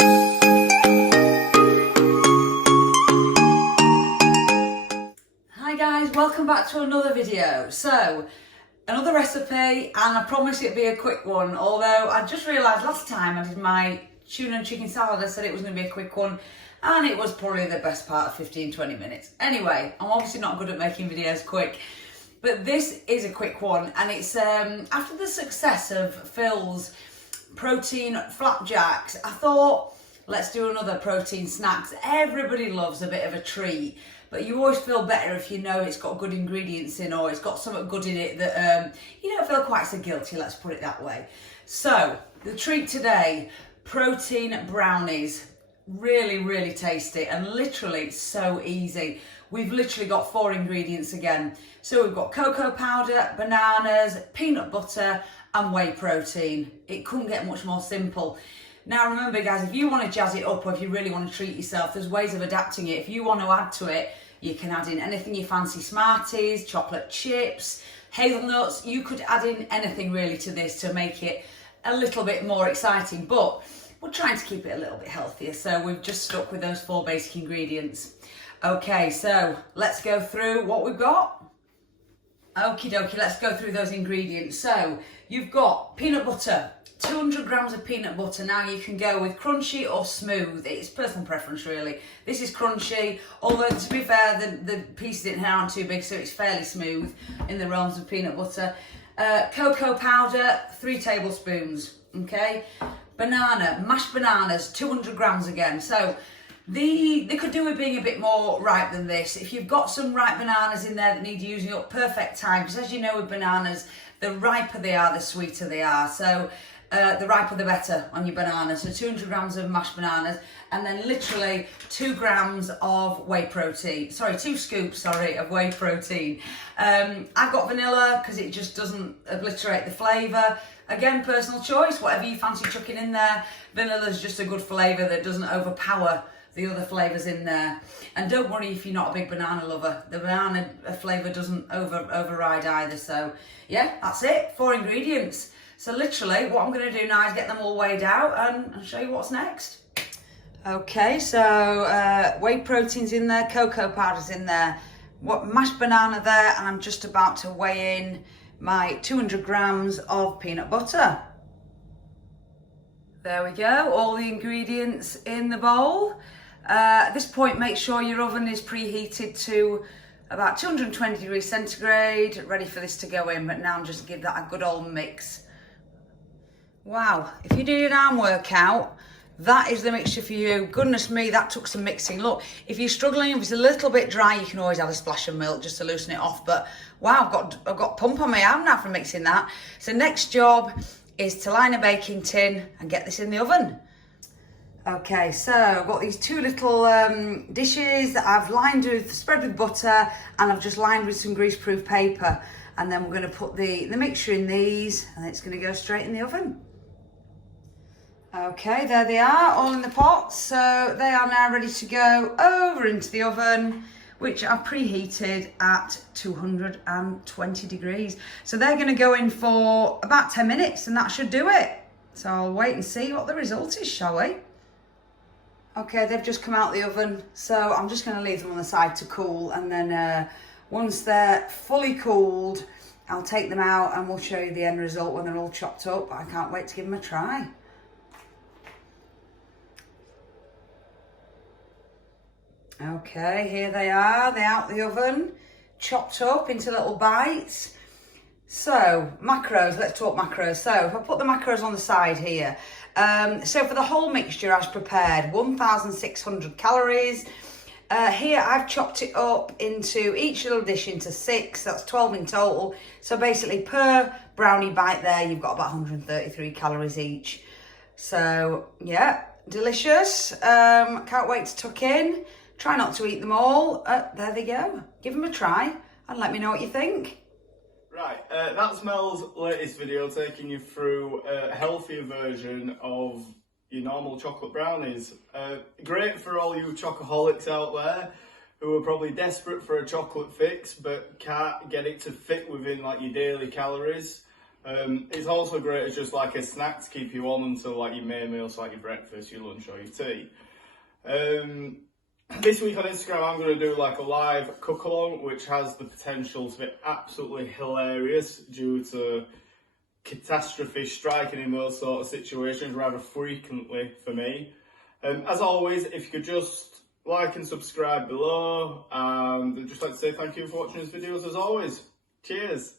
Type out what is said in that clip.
Hi guys, welcome back to another video. So, another recipe, and I promise it'll be a quick one, although I just realised last time I did my tuna and chicken salad, I said it was going to be a quick one, and it was probably the best part of 15-20 minutes. Anyway, I'm obviously not good at making videos quick, but this is a quick one, and it's after the success of Phil's protein flapjacks, I thought, let's do another protein snacks. Everybody loves a bit of a treat, but you always feel better if you know it's got good ingredients in, or it's got something good in it that you don't feel quite so guilty, let's put it that way. So, the treat today, protein brownies. Really, really tasty, and literally so easy. We've literally got 4 ingredients again. So we've got cocoa powder, bananas, peanut butter, and whey protein. It couldn't get much more simple. Now remember guys, if you want to jazz it up, or if you really want to treat yourself, there's ways of adapting it. If you want to add to it, you can add in anything you fancy, Smarties, chocolate chips, hazelnuts. You could add in anything really to this to make it a little bit more exciting, but we're trying to keep it a little bit healthier, so we've just stuck with those 4 basic ingredients. Okay, so let's go through what we've got. Okie dokie, let's go through those ingredients. So you've got peanut butter, 200 grams of peanut butter. Now you can go with crunchy or smooth. It's personal preference really. This is crunchy, although to be fair, the pieces in here aren't too big, so it's fairly smooth in the realms of peanut butter. Cocoa powder, 3 tablespoons, okay? Banana, mashed bananas, 200 grams again. So they could do with being a bit more ripe than this. If you've got some ripe bananas in there that need using up, perfect time, because as you know with bananas, the riper they are, the sweeter they are. So the riper the better on your bananas. So 200 grams of mashed bananas, and then literally 2 grams of whey protein. Sorry, 2 scoops, of whey protein. I've got vanilla because it just doesn't obliterate the flavour. Again, personal choice, whatever you fancy chucking in there. Vanilla's just a good flavour that doesn't overpower the other flavours in there. And don't worry if you're not a big banana lover. The banana flavour doesn't override either. So yeah, that's it, 4 ingredients. So literally what I'm going to do now is get them all weighed out and show you what's next. Okay, so whey protein's in there, cocoa powder's in there, mashed banana there, and I'm just about to weigh in my 200 grams of peanut butter. There we go, all the ingredients in the bowl. At this point, make sure your oven is preheated to about 220 degrees centigrade, ready for this to go in, but now I'm just give that a good old mix. Wow, if you did an arm workout, that is the mixture for you. Goodness me, that took some mixing. Look, if you're struggling, if it's a little bit dry, you can always add a splash of milk just to loosen it off. But wow, I've got pump on my arm now from mixing that. So next job is to line a baking tin and get this in the oven. Okay, so I've got these 2 little dishes that I've spread with butter, and I've just lined with some greaseproof paper. And then we're going to put the mixture in these, and it's going to go straight in the oven. Okay, there they are, all in the pot. So they are now ready to go over into the oven, which I've preheated at 220 degrees. So they're going to go in for about 10 minutes, and that should do it. So I'll wait and see what the result is, shall we? Okay, they've just come out the oven, so I'm just going to leave them on the side to cool, and then once they're fully cooled, I'll take them out and we'll show you the end result when they're all chopped up. I can't wait to give them a try. Okay, here they are, they're out the oven, chopped up into little bites. So, macros, let's talk macros. So, if I put the macros on the side here, so for the whole mixture as prepared, 1,600 calories. Here I've chopped it up into each little dish into 6, that's 12 in total. So basically per brownie bite there, you've got about 133 calories each. So yeah, delicious. Can't wait to tuck in. Try not to eat them all. There they go. Give them a try and let me know what you think. Right, that's Mel's latest video taking you through a healthier version of your normal chocolate brownies. Great for all you chocoholics out there who are probably desperate for a chocolate fix but can't get it to fit within like your daily calories. It's also great as just like a snack to keep you on until like your main meal, so like your breakfast, your lunch or your tea. This week on Instagram I'm going to do like a live cook along, which has the potential to be absolutely hilarious due to catastrophe striking in those sort of situations rather frequently for me. As always, if you could just like and subscribe below, and I'd just like to say thank you for watching these videos as always. Cheers!